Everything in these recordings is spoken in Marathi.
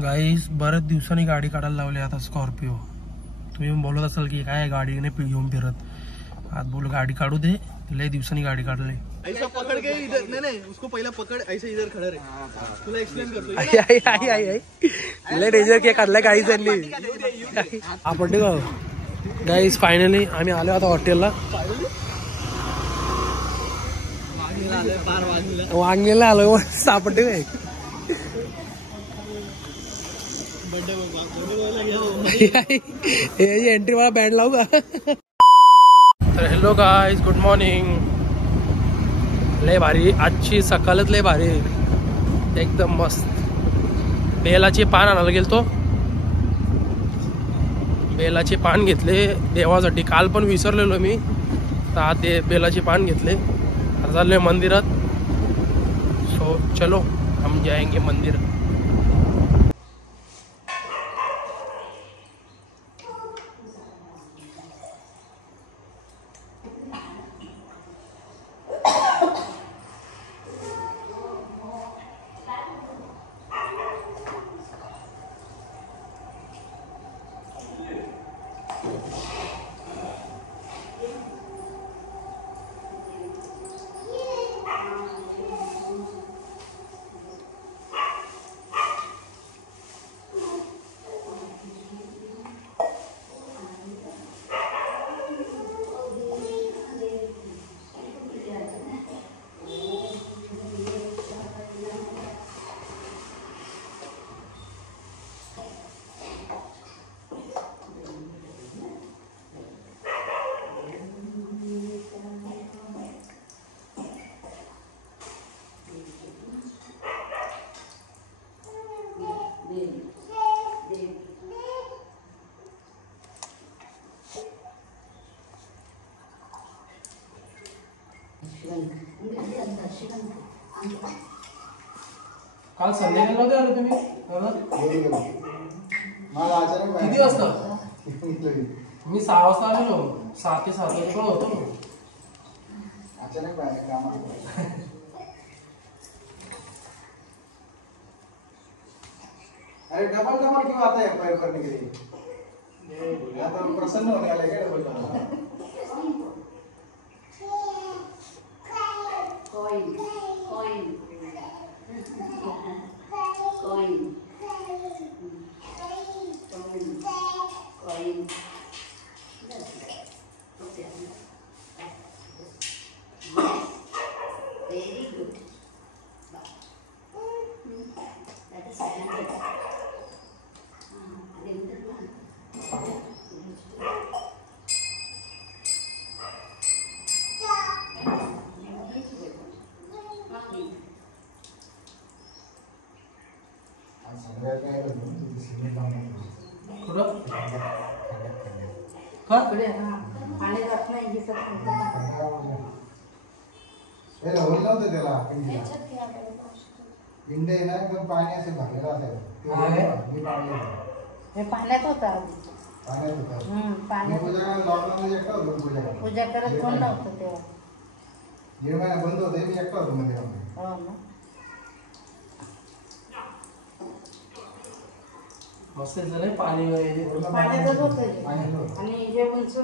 गाईस बऱ्याच दिवसांनी गाडी काढायला लावली आता स्कॉर्पिओ. तुम्ही बोलत असाल की काय गाडी नाही घेऊन फिरत. आज बोल गाडी काढू दे, लय दिवसांनी गाडी काढली. ऐसा पकड़ के इधर नहीं उसको पहले पकड़ ऐसे इधर खड़ा रहे. तुला एक्सप्लेन करतो. लय डेंजर के काढलाय गाईस यांनी. आपण का गाईस फायनली आम्ही आलो आता हॉटेलला. वांगेला आलो सापडते काय एंट्री वाला बँड लावू का. तर हॅलो गाईज, गुड मॉर्निंग. लय भारी आजची सकाळच लय भारी एकदम मस्त. बेलाचे पान आणायला गेलतो. बेलाचे पान घेतले देवासाठी. काल पण विसरलेलो मी, तर आज बेलाचे पान घेतले. आता चाललोय मंदिरात. सो चलो हम जाएंगे मंदिर. काल संध्याकाळी नव्हते आले तुम्ही? किती वाजता? मी 6 वाजता आलेलो. 6 ते 7 वाजेपर्यंत होतो. अचानक अरे डबल क्यों आता है पैर करने के लिए? तो प्रसन्न होने वाला है double coin. Very good. That is second. पाणी असे भरलेलं असेल. पाण्यात होता. पूजा करत कोण नव्हतं तेव्हा. 1.5 महिना बंद होते. मी एकटा होतो मध्ये. मस्त झालं पाणी पाण्यातच होतं. आणि हे उंच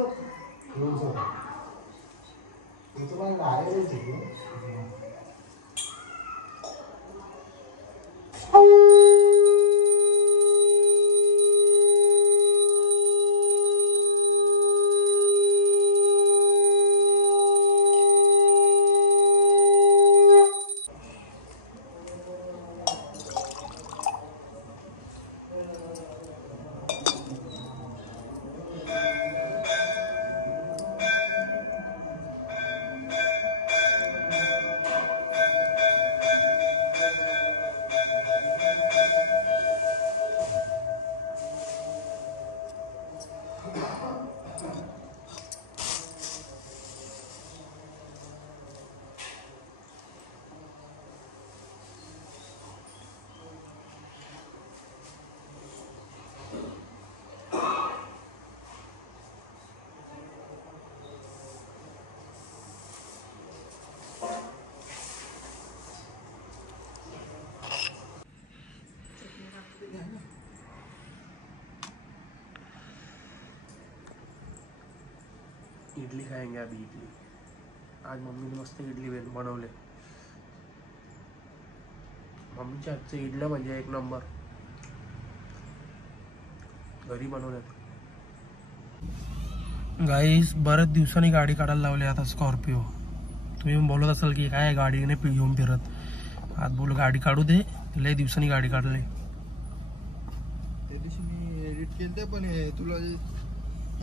इडली खाएंगे अभी इडली। आज मम्मीने मस्त इडली बनवले। मम्मीच्या हातचे इडल्या म्हणजे एक नंबर, घरी बनवल्यात। गाईस बऱ्याच दिवसांनी गाडी काढायला लावली आता स्कॉर्पिओ। तुम्ही बोलत असाल की काय गाडीने घेऊन फिरत, आज बोल गाडी काढू दे, लय दिवसांनी गाडी काढली। त्या दिवशी मी एडिट केलं पण तुला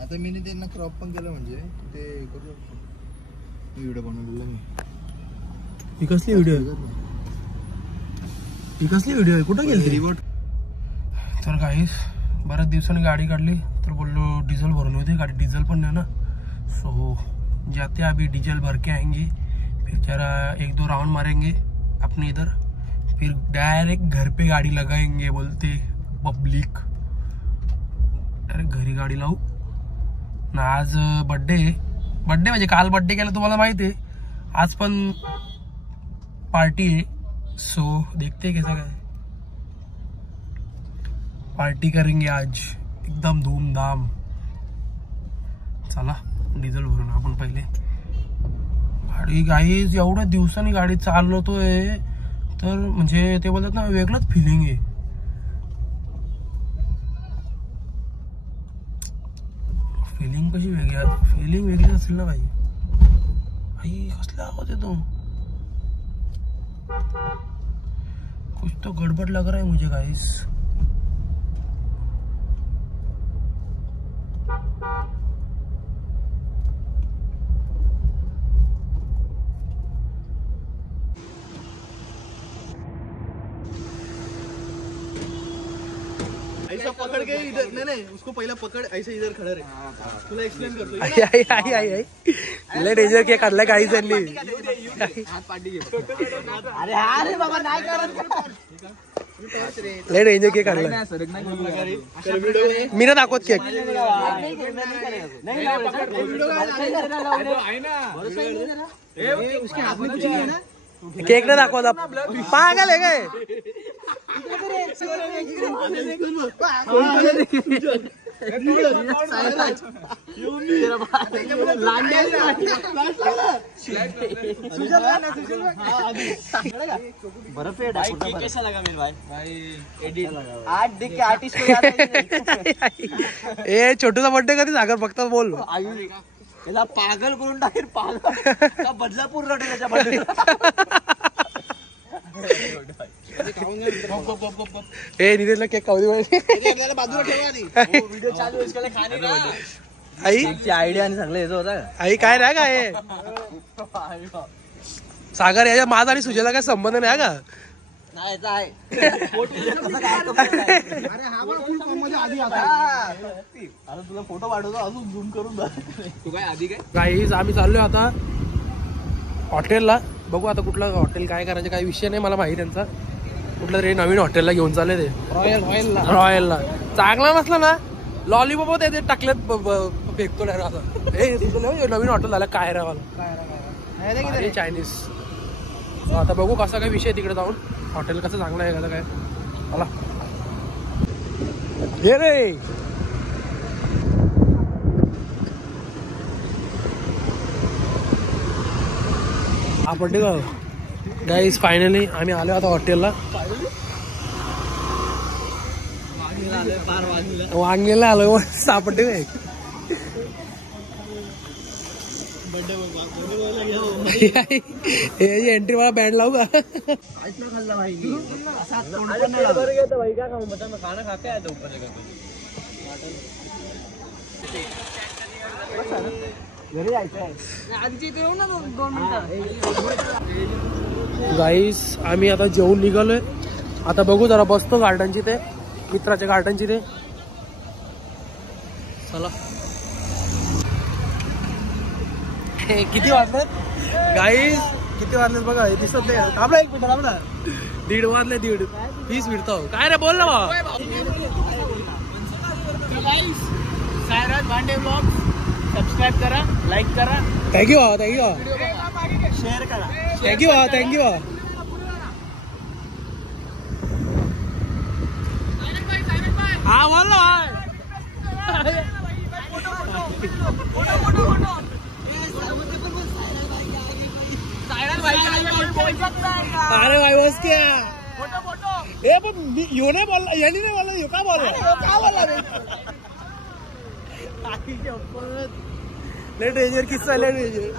आता मी त्यांना क्रॉप पण केलं म्हणजे ते करू व्हिडिओ बनवलेला मी। कसली व्हिडिओ आहे कुठं गेली रिमोट? तर गाईस बऱ्याच दिवसांनी गाडी काढली तर बोललो डीजल भरून होते, गाड़ी डीजल पर नहीं ना, सो जाते अभी डीजल भर के आएंगे, फिर जरा 1-2 राउंड मारेंगे अपने इधर, फिर डायरेक्ट घर पे गाड़ी लगाएंगे बोलते पब्लिक। डायरेक्ट घरी गाडी लावू ना। आज बर्थडे म्हणजे काल बर्थडे केला तुम्हाला माहिती आहे, आज पण पार्टी है, सो देखते कैसा काय पार्टी करेंगे आज एकदम धूमधाम। चला डिझेल भरून आपण पहिले गाडी। गाईज एवढ्या दिवसांनी गाडी चालवतोय तर म्हणजे ते बोलतात ना वेगळंच फिलिंग आहे। फिलिंग कशी फिलिंग वेगळी असेल ना भाई। आई कसला आवाज येतो, कुछ तो गड़बड़ लग रहा है मुझे गाइस। ऐसा पकड़ के इधर नहीं उसको पहला पकड़ ऐसे इधर खड़ा रहे। तुला एक्सप्लेन करतो। आई ले डेंजर के काढला गाईस यांनी। अरे बाबा नाही करत, ले डेंजर के काढला मी ना दाखवत केक। केक ना दाखवत पागल आहे काय? बर्फ है कैसा लगा मेरे भाई एडिट 8 देख के आर्टिस्ट को याद ए छोटूचा बर्थडे कधी सागर फक्त बोल। त्याला पागल करून टाकेल, पागल का बदलापूर रडेल त्याच्या बर्थडे। ए नीरजला केक खाऊ दे बाजूला ठेवा आधी व्हिडिओ चालू आहे इसके खाने का। आई ती आयडिया आणि सांगलं याचं होता आई काय रे काय सागर याच्या माझा आणि सुजयला काय संबंध नाही का? नाही आहे अरे हा बघ फुल फॉर्म मध्ये आधी आता। आता तुला फोटो पाठवतो, अजून झूम करून बघ। तू काय आधी काय गाईज आम्ही चाललोय आता हॉटेलला। बघू आता कुठलं हॉटेल काय करायचं काही विषय नाही मला माहिती त्यांचा। कुठलं तरी नवीन हॉटेलला घेऊन चालले ते रॉयलला। चांगला नसला ना लॉलीपॉप होते ते टाकलेत फेकतो नाही असं। हे तुझं नवीन हॉटेल झालं काय रे मला चायनीज। आता बघू कसा काय विषय तिकडे जाऊन, हॉटेल कसं चांगलं आहे कसं काय। मला हे रे आपण गाईज फायनली आम्ही आलो आता हॉटेलला। वांगलेला आलो सापडते काय एंट्री वाला बँड लावू का? खाना खा के आया था ऊपर जगह घरी जायचं आधीची इथे येऊ ना 2 मिनिटं। गाईस आम्ही आता जेवून निघालोय। आता बघू जरा बसतो गार्डनची ते मित्राच्या गार्डनची ते। चला किती वाजलेत गाईस, किती वाजलेत बघा, हे दिसत नाही। आपला 1 मिनिट आपला 1:30 वाजले, 1:30 मिळतो काय रे बोल ना बा। सायराज भांडे ब्लॉग सबस्क्राइब करा, लाईक करा, थँक्यू शेअर करा, थँक्यू। हा बोल ना अरे भाई बस क्या ए पण यो नाही बोलला यांनी नाही बोलला यो का बोलला लय डेंजर किस्सा लय डेंजर.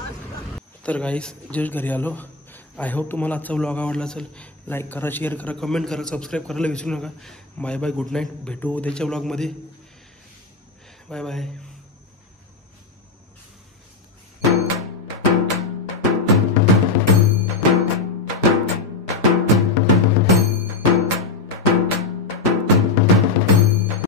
तर गाईस जस्ट घरी आलो. आय होप तुम्हाला आजचा व्लॉग आवडला असेल. लाईक करा, शेअर करा, कमेंट करा, सबस्क्राईब करायला विसरू नका. Bye bye, good night. भेटू उद्याच्या व्लॉगमध्ये. Bye bye.